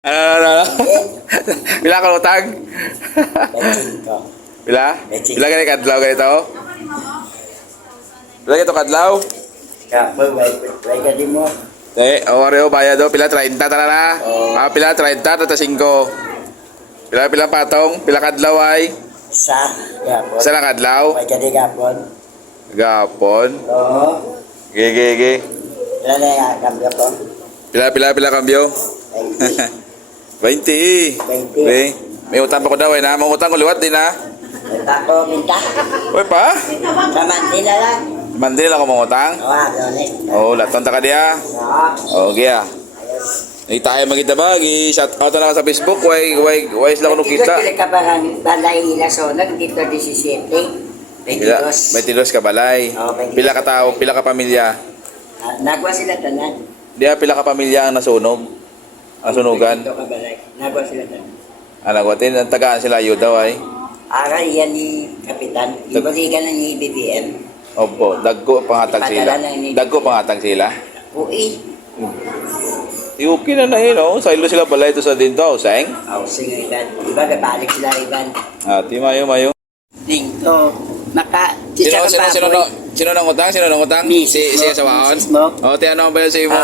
Ano? Pila ka utang? Pila? Pila ka ni kadlaw ganito? Pila ka ito kadlaw? Why ka di mo? Oreo bayad do pila 30 tara na. Pila 30 tata 5. Pila patong, pila kadlaw ay? Sa gapon. Sa lang kadlaw? Why ka di gapon? Gapon. Oo. Ge. Wala na yung kambyo ko. Pila kambyo? 20. 20. May utang pa ko daw eh na. May utang ko liwat din ha. Tako, minta. Uy pa? Sa Manila lang. Mandil ako mga utang. Oo, Laton ta ka diya. Oo. Okay ah. Ay tayo magita ba? Shout out na sa Facebook. Why sila ko nakita? Dito ka parang balay ilasonan dito 17. 22. 22 ka balay. Oo, 22. Pila ka tao, pila ka pamilya. Nagwa sila tanan. Diya pila ka pamilya ang nasunog. Ang sunugan. Dito ka balay. Nagwa sila tanan. Anak ko tin ang tagaan sila ayuda ay. Aray yan ni Kapitan. Ibalikan na ni BBM. Opo, dagko pangatag sila. Dagko pangatag sila. Uy. Okay na yun, oh. Sa ilo sila balay ito sa dinto, seng. Housing Iban. Diba gabalik sila Iban? Ti mayo. Dito. Sino nang utang? Si Asawaon? O, ti ano ba yun sa imo?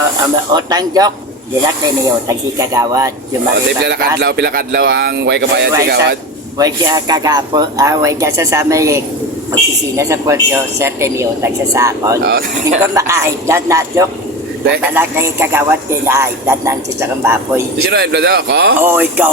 Otang Jok. Dilak na niyo. Tagsi kagawad. O, ti pila kadlaw ang way kabayad si Gawad? Way siya kagapo. Way siya sa may opisina sa Puerto. Certain niyo. Tagsa sakon. Hindi ko makahigdad na Jok. Talag na yung kagawad kinahigdad ng sisakang baboy. Sino yung blood ako? Oo, ikaw.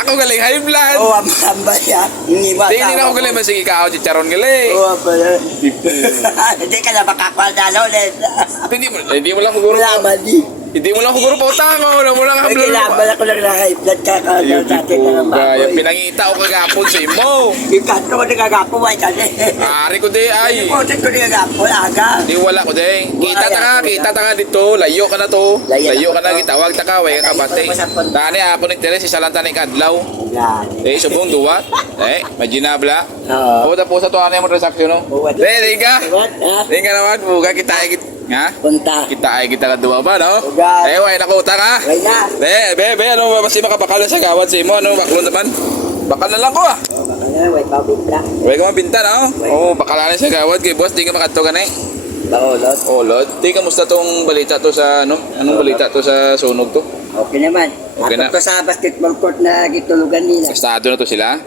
Ako galing high blood. Oo, ang baya. Hindi na ako galing masige ka ako chicharon galing. Oo, pala. Hindi ka na makakwaldalo ulit. Hindi mo lang siguro. Wala mali. Hindi mo lang siguro pa utang. Wala mo lang Ay, hablon. kailangan ako lang nakahiplat ka sa atin ng baboy. Pinangita ko kagapon sa imo. Ikanto ko nagagapo, ay kasi. Ari ko di ay. Ipotin ko nagagapo, aga. Di wala ko di. Kita ta ka dito. Layo ka na to. Layo ka na gitawag ta ka. Way ka kabate. Tani apon ng teres isa lang tani kadlaw. Yan. Subong duwat. Majinabla. Oo. O tapos sa to ano yung transaksyon no? Ringa. What? Ringa naman. Buga kita ay nga. Punta. Kita ka duwa ba no? Ugat. Way nakutang ha. Way na. Be, ano ba si makabakal sa gawad sa imo? Ano baklon naman? Bakal na lang ko ah. Baka na, way pabinta. Way ka mapinta no? Oo, bakalan sa gawad kay boss, di ka makadto ka na eh. Baolot. Oh, Lord. Di kamusta tong balita to sa ano? Anong balita to sa sunog to? Okay naman. Okay na. Atot ko sa basketball court na gitulugan nila. Estado na to sila?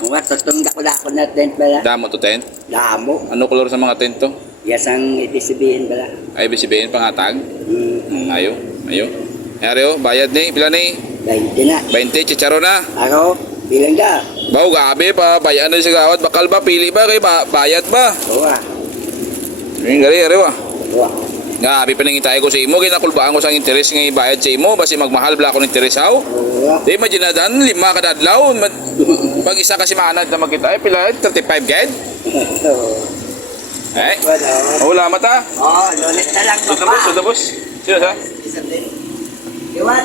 Mga totong dako-dako na tent bala. Damo to tent? Damo. Ano color sa mga tent to? Yes, ang ibisibihin bala. Ay, BCBN pangatag? Hmm. Ayo. Ayo, bayad ni, pila ni? 20 na. 20, chicharo na. Ako, bilang ka. Baw, gabi pa, bayad na sa gawad. Bakal ba, pili ba, kay bayad ba? Oo ah. Gari, wa. Oo ah. Gabi pa nang itay ko sa imo, ginakulbaan ko sa interes nga ibayad sa imo, basi magmahal bla ko ng interes haw. Oo ah. Di, majinadan, 5 kadadlaw. Pag isa kasi maanad na magkita, ay pila, 35 ged? Oo. Eh? Wala. Wala mata. Oo, lulit na lang. Sudabos. Sino sa? Iwan.